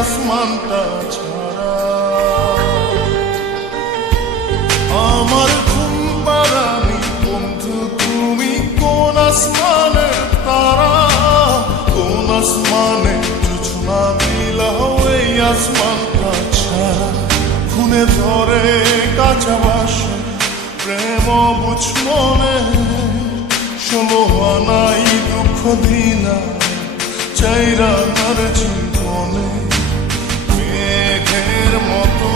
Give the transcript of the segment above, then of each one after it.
আসমানটা ছাড়া। আমার ঘুম পাড়ানি বন্ধু তুমি কোন আসমানের তারা, কোন আসমানে জোছনা বিলাও এই আসমানটা ছাড়া। খুনে ধরে কাঁচা বাসে প্রেম বুঝ মনে, ষোলো আনাই দুঃখ দিনা চাইরা তার জীবনে। মেঘের মতো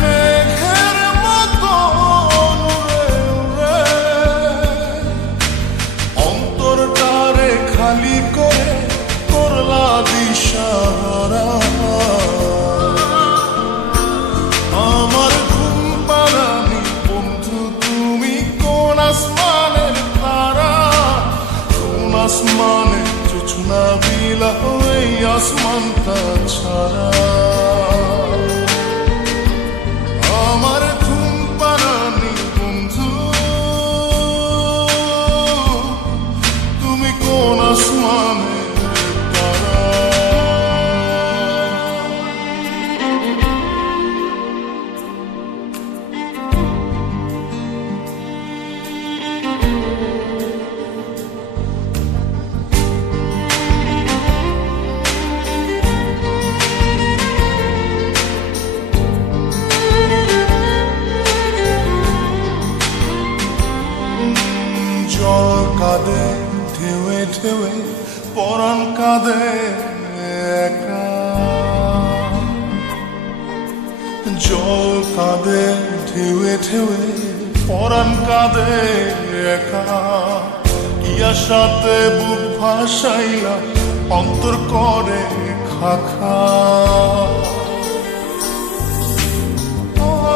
মেঘের মতো উড়ে উড়ে অন্তরটারে খালি করে করলা দিশাহারা। আমার ঘুম পাড়ানি বন্ধু তুমি কোন আসমানের তারা, কোন আসমানে জোছনা বিলাও এই আসমানটা ছাড়া। আমার ঘুম পাড়ানি বন্ধু তুমি কোন আসমানের তারা। জল কাঁদে ঢেউে ঢেউে পরাণ কাঁদে একা, জল কাঁদে ঢেউে ঢেউে পরাণ কাঁদে একা। কি আশাতে বুক ভাসাইলা অন্তর করে খাখা।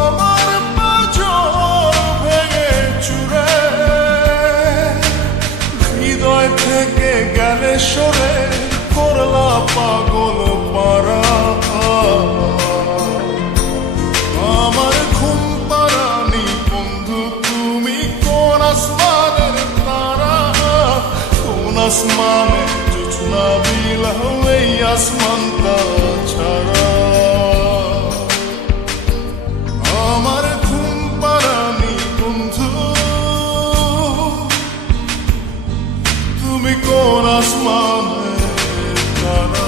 আমার পাঁজর ভেঙে চুরে হৃদয় থেকে গেলে সরে করলা পাগল পারা। আমার ঘুম পাড়ানি বন্ধু তুমি কোন আসমানের তারা, কোন আসমানে জোছনা বিলাও এই আসমানটা ছাড়া। আমার ঘুম পাড়ানি বন্ধু তুমি কোন আসমানের তারা।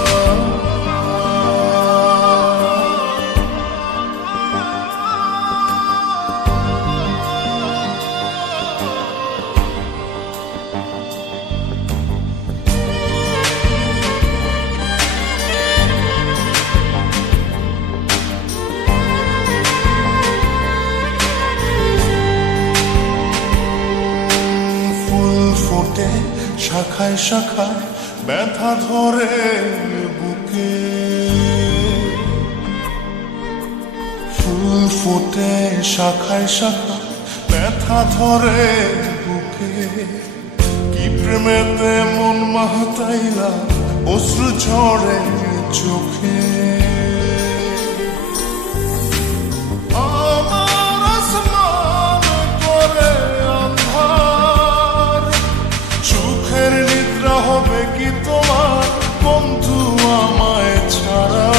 শাখায় শাখায় ব্যথা ধরে বুকে, ফুল ফোটে শাখায় শাখায় ব্যথা ধরে বুকে। কি প্রেমেতে মন মাতাইলা অশ্রু ঝরে চোখে। হবে কি তোমার বন্ধু আমায় ছাড়া।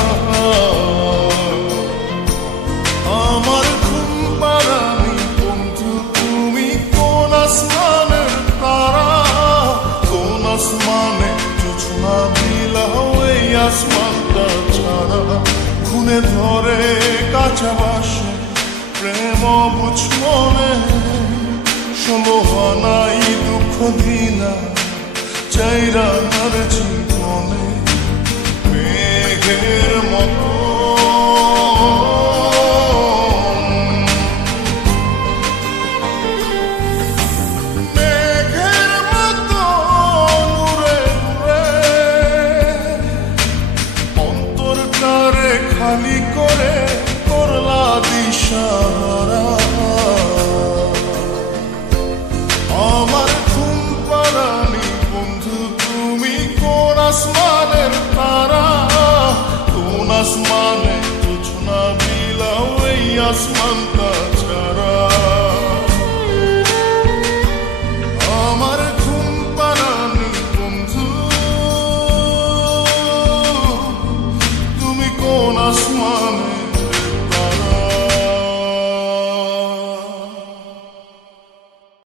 আমার ঘুম পাড়ানি বন্ধু তুমি কোন আসমানের তারা, কোন আসমানে জোছনা বিলাও এই আসমানটা ছাড়া। খুনে ধরে কাঁচা বাসে প্রেম বুঝ মনে, ষোলো আনাই দুঃখ দিনা চাইরা তার জীবনে। মেঘের